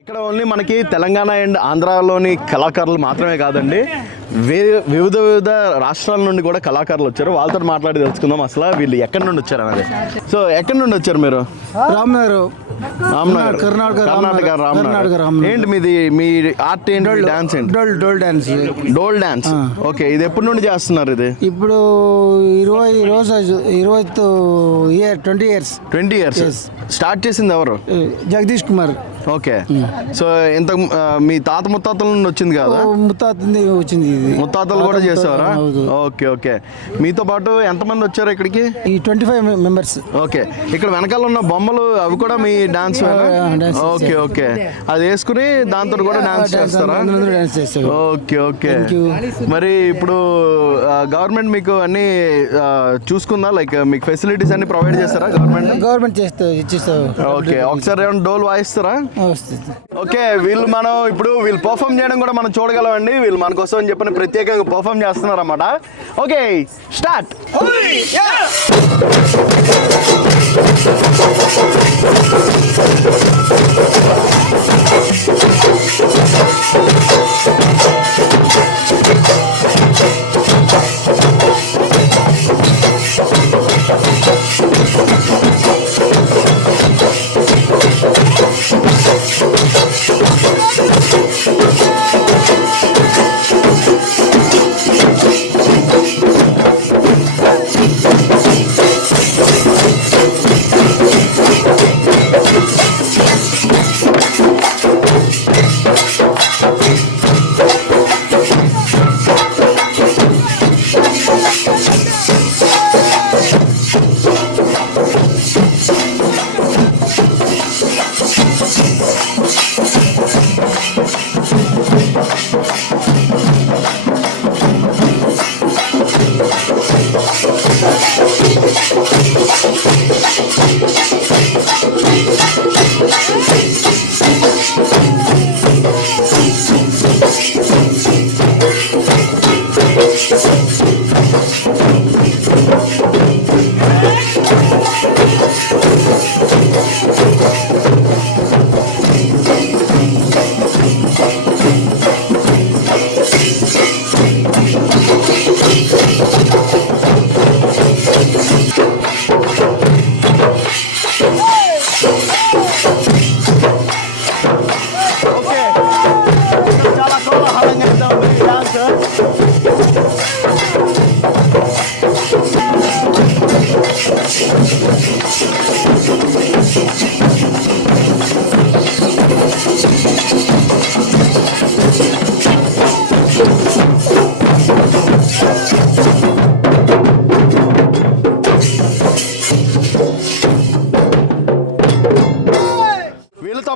ఇక్కడ ఓన్లీ మనకి తెలంగాణ అండ్ ఆంధ్రాలోని కళాకారులు మాత్రమే కాదండి, వివిధ రాష్ట్రాల నుండి కూడా కళాకారులు వచ్చారు. వాళ్ళతో మాట్లాడి తెలుసుకుందాం అసలు వీళ్ళు ఎక్కడి నుండి వచ్చారు అనేది. సో ఎక్కడి నుండి వచ్చారు మీరు? రామ్నగర్, కర్ణాటక. రామ్నగర్. ఏంటి మీది, మీ ఆర్ట్ ఏంటి? డాన్స్ ఏంటి? Dhol dance. Dhol dance. Okay, ఇది ఎప్పటి నుండి చేస్తున్నారు? ఇది ఇప్పుడు 20 years. 20 years. స్టార్ట్ చేసింది ఎవరు? జగదీష్ కుమార్. ఓకే, సో ఇంత మీ తాత ముత్తాతల నుండి వచ్చింది కదా? వచ్చింది. ముత్తాతలు కూడా చేసేవారా? Okay okay. మీతో పాటు ఎంతమంది వచ్చారు ఇక్కడికి? 25 members. ఓకే, ఇక్కడ వెనకాల ఉన్న బొమ్మలు అవి కూడా మీ డాన్స్? ఓకే ఓకే, అది వేసుకుని దాంతో కూడా డాన్స్ చేస్తారా? Okay okay. మరి ఇప్పుడు గవర్నమెంట్ మీకు అన్ని చూసుకుందా? లైక్ మీకు ఫెసిలిటీస్ అన్ని ప్రొవైడ్ చేస్తారా గవర్నమెంట్? ఇచ్చేస్తారు. ఓకే, ఒకసారి ఏమైనా డోల్ వాయిస్తారా? ఓకే, వీళ్ళు పర్ఫామ్ చేయడం కూడా మనం చూడగలమండి. వీళ్ళు మన కోసం అని చెప్పిన ప్రత్యేకంగా పర్ఫామ్ చేస్తున్నారు అన్నమాట. Okay, start.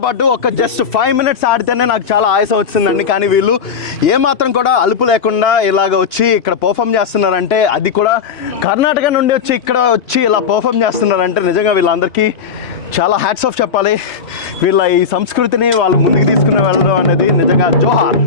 పాటు ఒక జస్ట్ 5 minutes ఆడితేనే నాకు చాలా ఆయాసం వచ్చిందండి. కానీ వీళ్ళు ఏమాత్రం కూడా అలుపు లేకుండా ఇలాగ వచ్చి ఇక్కడ పర్ఫామ్ చేస్తున్నారంటే, అది కూడా కర్ణాటక నుండి వచ్చి ఇక్కడ వచ్చి ఇలా పర్ఫామ్ చేస్తున్నారంటే నిజంగా వీళ్ళందరికీ చాలా హ్యాట్స్ ఆఫ్ చెప్పాలి. వీళ్ళ ఈ సంస్కృతిని వాళ్ళు ముందుకు తీసుకుని వెళ్ళడం అనేది నిజంగా జోహార్.